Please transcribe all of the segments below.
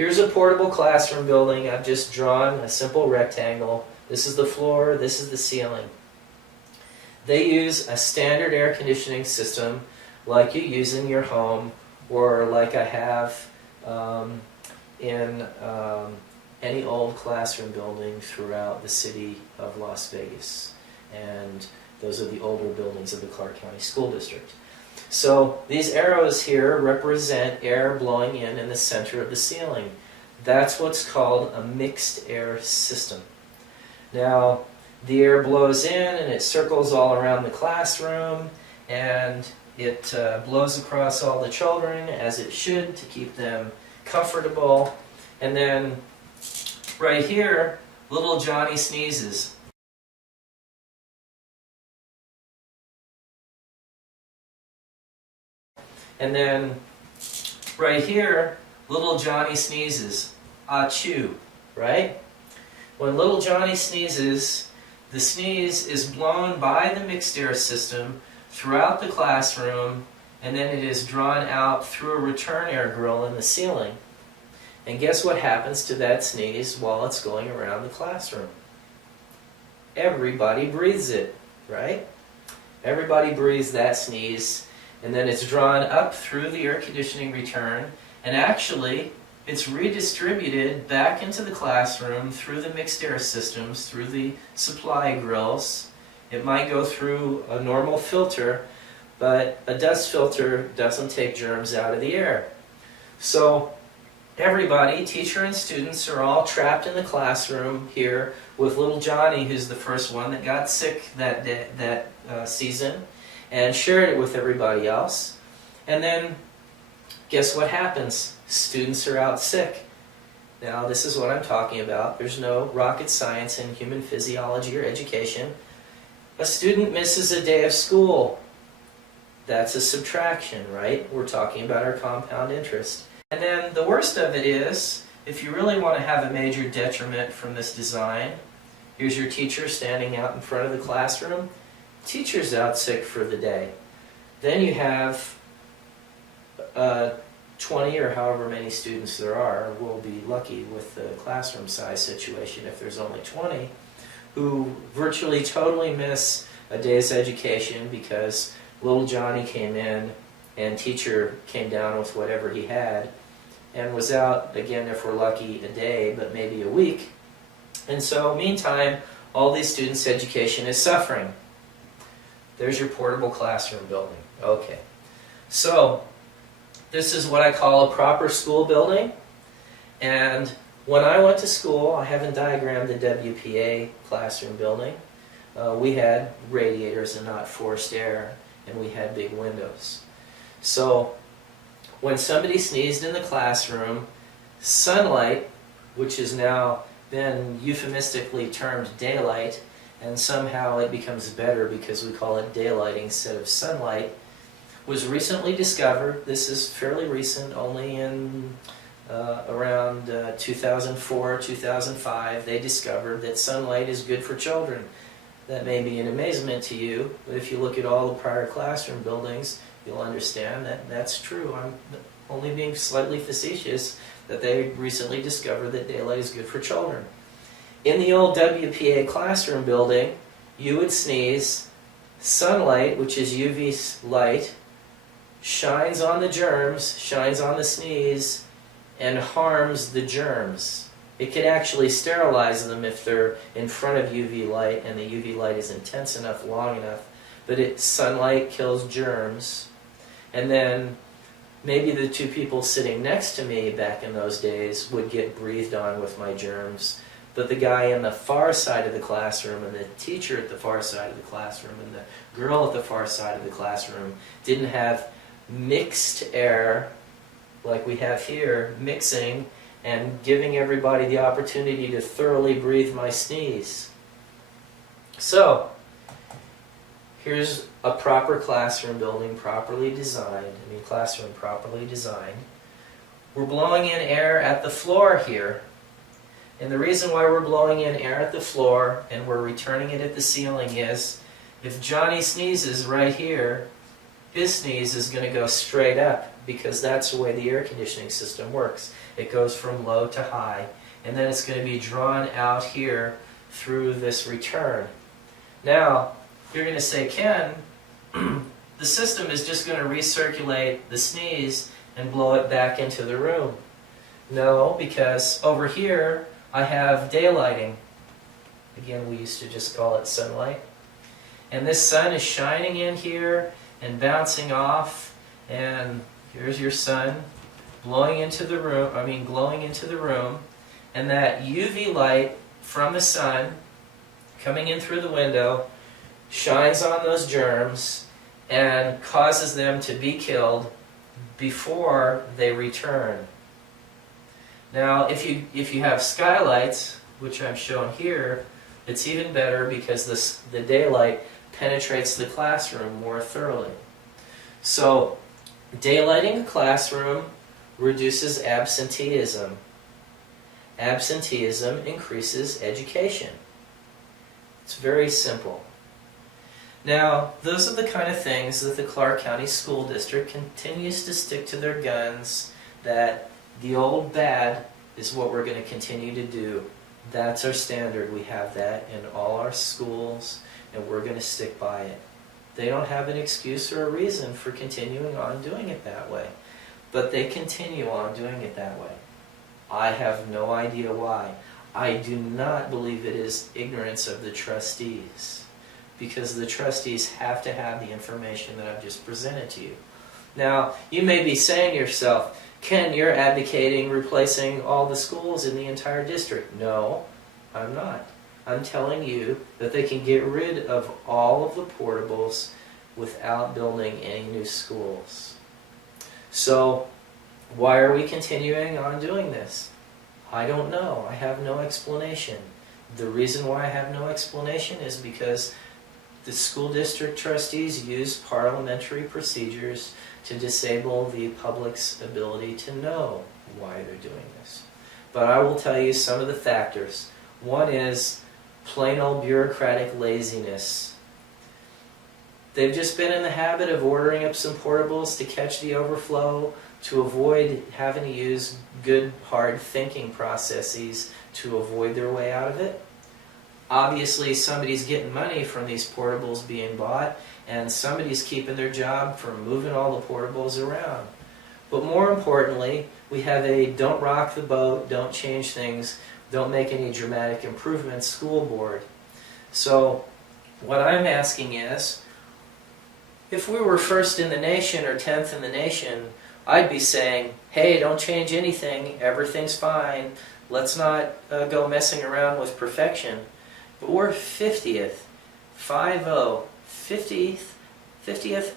Here's a portable classroom building. I've just drawn a simple rectangle. This is the floor, this is the ceiling. They use a standard air conditioning system like you use in your home, or like I have in any old classroom building throughout the city of Las Vegas. And those are the older buildings of the Clark County School District. So these arrows here represent air blowing in the center of the ceiling. That's what's called a mixed air system. Now, the air blows in and it circles all around the classroom, and it blows across all the children, as it should, to keep them comfortable. And then right here, little Johnny sneezes. And then right here, little Johnny sneezes. Achoo, right? When little Johnny sneezes, the sneeze is blown by the mixed air system throughout the classroom, and then it is drawn out through a return air grill in the ceiling. And guess what happens to that sneeze while it's going around the classroom? Everybody breathes it, right? Everybody breathes that sneeze, and then it's drawn up through the air conditioning return, and actually it's redistributed back into the classroom through the mixed air systems, through the supply grills. It might go through a normal filter, but a dust filter doesn't take germs out of the air. So everybody, teacher and students, are all trapped in the classroom here with little Johnny, who's the first one that got sick that season, and shared it with everybody else. And then guess what happens? Students are out sick. Now, this is what I'm talking about. There's no rocket science in human physiology or education. A student misses a day of school. That's a subtraction, right? We're talking about our compound interest. And then the worst of it is, if you really want to have a major detriment from this design, here's your teacher standing out in front of the classroom. Teacher's out sick for the day. Then you have 20 or however many students there are. We'll be lucky with the classroom size situation if there's only 20, who virtually totally miss a day's education because little Johnny came in and teacher came down with whatever he had and was out, again, if we're lucky, a day, but maybe a week. And so, meantime, all these students' education is suffering. There's your portable classroom building. Okay. So, this is what I call a proper school building. And when I went to school, I haven't diagrammed the WPA classroom building. We had radiators and not forced air, and we had big windows. So when somebody sneezed in the classroom, sunlight, which has now been euphemistically termed daylight, and somehow it becomes better because we call it daylight instead of sunlight, was recently discovered. This is fairly recent, only in around 2004, 2005, they discovered that sunlight is good for children. That may be an amazement to you, but if you look at all the prior classroom buildings, you'll understand that that's true. I'm only being slightly facetious that they recently discovered that daylight is good for children. In the old WPA classroom building, you would sneeze, sunlight, which is UV light, shines on the germs, shines on the sneeze, and harms the germs. It can actually sterilize them if they're in front of UV light and the UV light is intense enough, long enough, but sunlight kills germs. And then maybe the two people sitting next to me back in those days would get breathed on with my germs, but the guy in the far side of the classroom and the teacher at the far side of the classroom and the girl at the far side of the classroom didn't have mixed air like we have here, mixing and giving everybody the opportunity to thoroughly breathe my sneeze. So, here's a proper classroom building, properly designed. Classroom properly designed. We're blowing in air at the floor here. And the reason why we're blowing in air at the floor and we're returning it at the ceiling is, if Johnny sneezes right here, his sneeze is going to go straight up because that's the way the air conditioning system works. It goes from low to high, and then it's going to be drawn out here through this return. Now, you're going to say, Ken, the system is just going to recirculate the sneeze and blow it back into the room. No, because over here I have daylighting. Again, we used to just call it sunlight. And this sun is shining in here and bouncing off, and here's your sun blowing into the room, glowing into the room, and that UV light from the sun coming in through the window shines on those germs and causes them to be killed before they return. Now, if you have skylights, which I'm showing here, it's even better because the daylight penetrates the classroom more thoroughly. So, daylighting a classroom reduces absenteeism. Absenteeism increases education. It's very simple. Now, those are the kind of things that the Clark County School District continues to stick to their guns, that the old bad is what we're going to continue to do. That's our standard. We have that in all our schools, and we're going to stick by it. They don't have an excuse or a reason for continuing on doing it that way, but they continue on doing it that way. I have no idea why. I do not believe it is ignorance of the trustees, because the trustees have to have the information that I've just presented to you. Now, you may be saying to yourself, Ken, you're advocating replacing all the schools in the entire district. No, I'm not. I'm telling you that they can get rid of all of the portables without building any new schools. So, why are we continuing on doing this? I don't know. I have no explanation. The reason why I have no explanation is because the school district trustees use parliamentary procedures to disable the public's ability to know why they're doing this. But I will tell you some of the factors. One is plain old bureaucratic laziness. They've just been in the habit of ordering up some portables to catch the overflow, to avoid having to use good, hard thinking processes to avoid their way out of it. Obviously, somebody's getting money from these portables being bought, and somebody's keeping their job from moving all the portables around. But more importantly, we have a don't rock the boat, don't change things, don't make any dramatic improvements school board. So what I'm asking is, if we were first in the nation or 10th in the nation, I'd be saying, hey, don't change anything, everything's fine, let's not go messing around with perfection. But we're 50th, 50th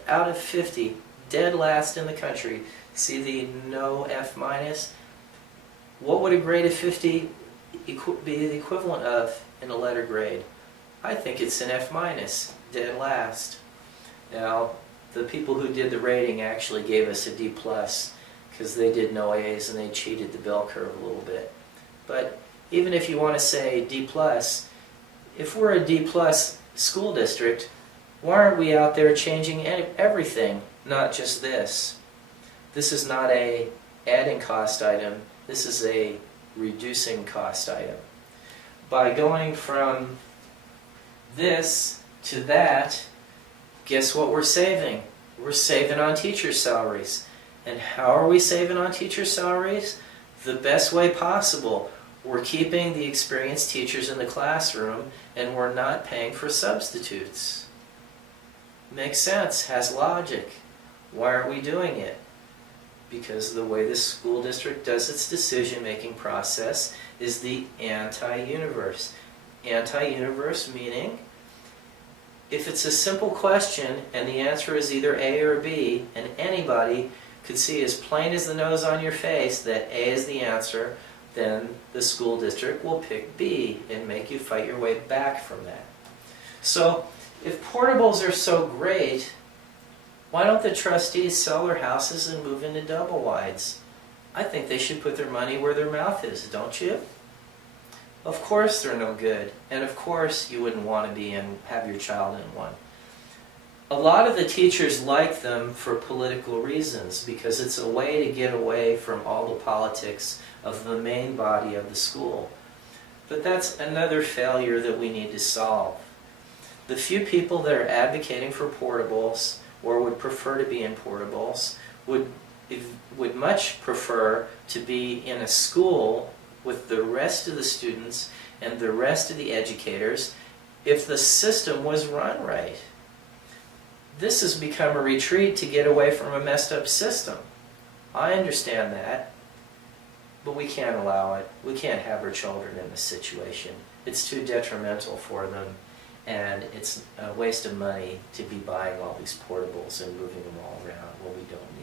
out of 50, dead last in the country. See the no F minus? What would a grade of 50 be the equivalent of in a letter grade? I think it's an F minus, dead last. Now, the people who did the rating actually gave us a D plus because they did no A's and they cheated the bell curve a little bit. But even if you want to say D plus, if we're a D plus school district, why aren't we out there changing everything, not just this? This is not a adding cost item, this is a reducing cost item. By going from this to that, guess what we're saving? We're saving on teacher salaries. And how are we saving on teacher salaries? The best way possible. We're keeping the experienced teachers in the classroom, and we're not paying for substitutes. Makes sense, has logic. Why aren't we doing it? Because the way the school district does its decision-making process is the anti-universe. Anti-universe meaning, if it's a simple question and the answer is either A or B, and anybody could see as plain as the nose on your face that A is the answer, then the school district will pick B and make you fight your way back from that. So, if portables are so great, why don't the trustees sell their houses and move into double wides? I think they should put their money where their mouth is, don't you? Of course they're no good, and of course you wouldn't want to be in, have your child in one. A lot of the teachers like them for political reasons, because it's a way to get away from all the politics of the main body of the school. But that's another failure that we need to solve. The few people that are advocating for portables, or would prefer to be in portables, would much prefer to be in a school with the rest of the students and the rest of the educators if the system was run right. This has become a retreat to get away from a messed up system. I understand that, but we can't allow it. We can't have our children in this situation. It's too detrimental for them, and it's a waste of money to be buying all these portables and moving them all around when we don't need